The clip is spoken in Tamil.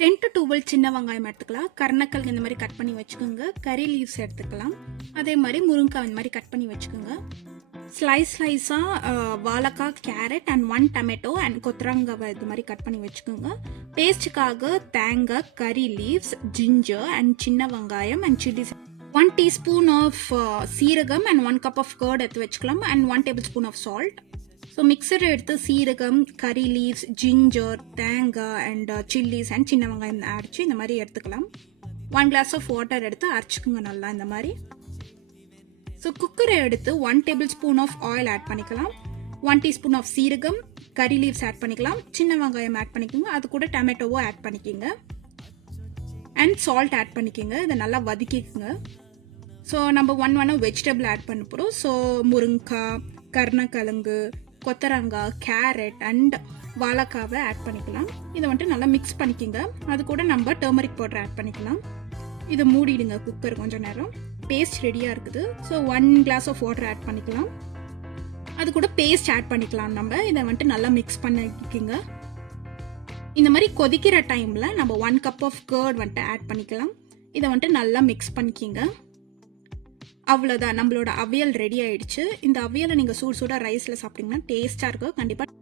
10 to 12 சின்ன வெங்காயம் எடுத்துக்கலாம். கருணக்கிழங்கு இந்த மாதிரி கட் பண்ணி வச்சுக்கோங்க. கறி லீவ்ஸ் எடுத்துக்கலாம். அதே மாதிரி முருங்கைக்காய் இந்த மாதிரி கட் பண்ணி வச்சுக்கோங்க. ஸ்லைஸாக வாழைக்காய், கேரட் அண்ட் 1 டொமேட்டோ அண்ட் கொத்தரங்காவை இது மாதிரி கட் பண்ணி வச்சுக்கோங்க. பேஸ்ட்டுக்காக தேங்காய், கறி லீவ்ஸ், ஜிஞ்சர் அண்ட் சின்ன வெங்காயம் அண்ட் சில்லிஸ், 1 teaspoon ஆஃப் சீரகம் அண்ட் 1 cup ஆஃப் கர்ட் எடுத்து வச்சுக்கலாம் and 1 tablespoon of salt. So mixer எடுத்து சீரகம், கறி லீவ்ஸ், ஜிஞ்சர், தேங்காய் அண்ட் சில்லிஸ் அண்ட் சின்ன வெங்காயம் அரைச்சி இந்த மாதிரி எடுத்துக்கலாம். 1 glass ஆஃப் வாட்டர் எடுத்து அரைச்சிக்கோங்க நல்லா இந்த மாதிரி. ஸோ குக்கரை எடுத்து 1 tablespoon ஆஃப் ஆயில் ஆட் பண்ணிக்கலாம். 1 teaspoon ஆஃப் சீரகம், கறி லீவ்ஸ் ஆட் பண்ணிக்கலாம். சின்ன வெங்காயம் ஆட் பண்ணிக்கோங்க. அது கூட டொமேட்டோவோ ஆட் பண்ணிக்கோங்க அண்ட் சால்ட் ஆட் பண்ணிக்கோங்க. இதை நல்லா வதக்கிக்கோங்க. ஸோ நம்ம ஒன் வெஜிடபிள் ஆட் பண்ண போகிறோம். ஸோ முருங்கைக்காய், கருணக்கிழங்கு, கொத்தரங்காய், கேரட் அண்ட் வாழைக்காவை ஆட் பண்ணிக்கலாம். இதை வந்துட்டு நல்லா மிக்ஸ் பண்ணிக்கோங்க. அது கூட நம்ம டர்மரிக் பவுடர் ஆட் பண்ணிக்கலாம். இதை மூடிடுங்க குக்கர் கொஞ்சம் நேரம். பேஸ்ட் ரெடியாக இருக்குது. So 1 glass of water add பண்ணிக்கலாம். அது கூட பேஸ்ட் ஆட் பண்ணிக்கலாம். நம்ம இதை வந்துட்டு நல்லா மிக்ஸ் பண்ணிக்கோங்க. இந்த மாதிரி கொதிக்கிற டைமில் நம்ம 1 cup ஆஃப் கர்ட் வந்துட்டு ஆட் பண்ணிக்கலாம். இதை வந்துட்டு நல்லா மிக்ஸ் பண்ணிக்கோங்க. அவ்வளோதான், நம்மளோட அவியல் ரெடி ஆயிடுச்சு. இந்த அவியலை நீங்கள் சூடாக ரைஸில் சாப்பிட்டீங்கன்னா டேஸ்ட்டாக இருக்கும் கண்டிப்பாக.